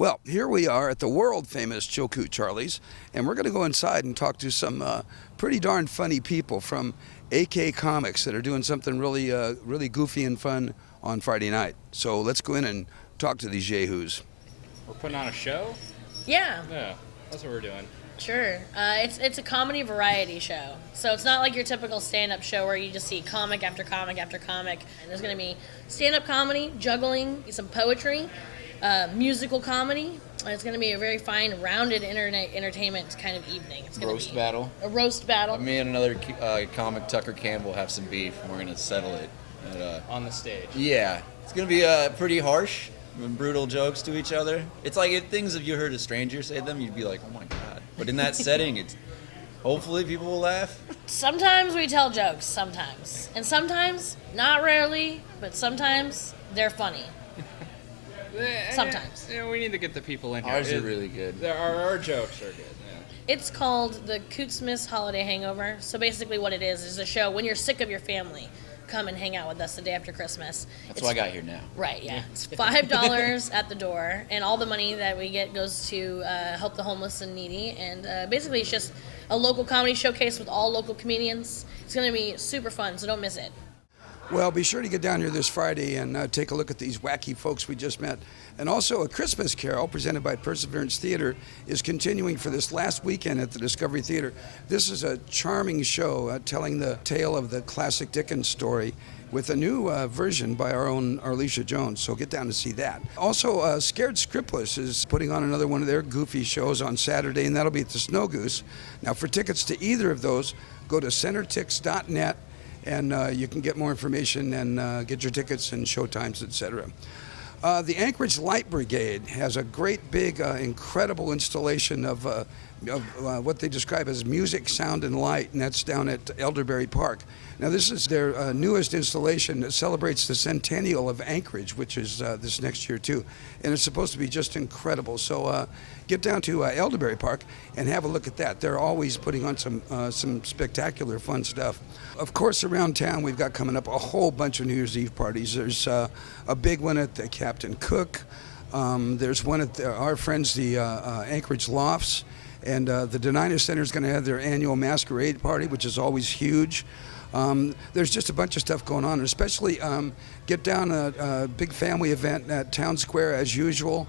Well, here we are at the world famous Chilkoot Charlie's, and we're going to go inside and talk to some pretty darn funny people from AK Comics that are doing something really goofy and fun on Friday night. So let's go in and talk to these yahoos. We're putting on a show? Yeah, Yeah, that's what we're doing. sure. It's a comedy variety show. So it's not like your typical stand-up show where you just see comic after comic after comic. And there's going to be stand-up comedy, juggling, some poetry, musical comedy. It's going to be a very fine, rounded entertainment kind of evening. It's going Roast battle. A roast battle. Me and another comic, Tucker Campbell, have some beef, and we're gonna settle it. On the stage. Yeah, it's gonna be pretty harsh, and brutal jokes to each other. It's like things if you heard a stranger say them, you'd be like, oh my god. But in that setting, it's hopefully people will laugh. Sometimes we tell jokes, sometimes. And sometimes, not rarely, but sometimes they're funny. Sometimes. Yeah, we need to get the people in here. Ours are really good. Our jokes are good, yeah. It's called the Cootsmas Holiday Hangover. So basically what it is a show when you're sick of your family, come and hang out with us the day after Christmas. That's why I got here now. Right, yeah. It's $5 at the door, and all the money that we get goes to help the homeless and needy. And basically it's just a local comedy showcase with all local comedians. It's going to be super fun, so don't miss it. Well, be sure to get down here this Friday and take a look at these wacky folks we just met. And also, A Christmas Carol, presented by Perseverance Theater, is continuing for this last weekend at the Discovery Theater. This is a charming show telling the tale of the classic Dickens story with a new version by our own Arlisha Jones, so get down to see that. Also, Scared Scriptless is putting on another one of their goofy shows on Saturday, and that'll be at the Snow Goose. Now, for tickets to either of those, go to centertix.net, and you can get more information and get your tickets and showtimes, etc. The Anchorage Light Brigade has a great, big, incredible installation of what they describe as music, sound, and light, and that's down at Elderberry Park. Now, this is their newest installation that celebrates the centennial of Anchorage, which is this next year, too. And it's supposed to be just incredible. So get down to Elderberry Park and have a look at that. They're always putting on some spectacular, fun stuff. Of course, around town, we've got coming up a whole bunch of New Year's Eve parties. There's a big one at the Captain Cook. There's one at our friends, the Anchorage Lofts. And the Denina Center is going to have their annual masquerade party, which is always huge. There's just a bunch of stuff going on, especially get down a big family event at Town Square as usual,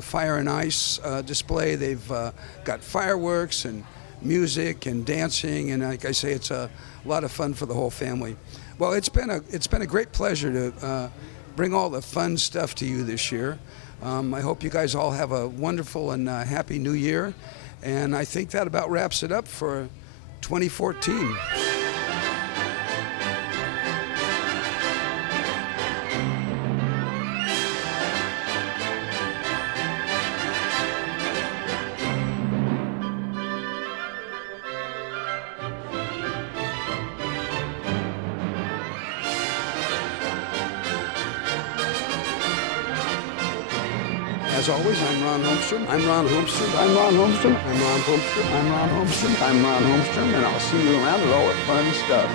Fire and Ice display. They've got fireworks and music and dancing, and like I say, it's a lot of fun for the whole family. Well, it's been a great pleasure to bring all the fun stuff to you this year. I hope you guys all have a wonderful and happy new year, and I think that about wraps it up for 2014. As always, I'm Ron Holmstrom. I'm Ron Holmstrom. I'm Ron Holmstrom. I'm Ron Holmstrom. I'm Ron Holmstrom. I'm Ron Holmstrom, and I'll see you around with all the fun stuff.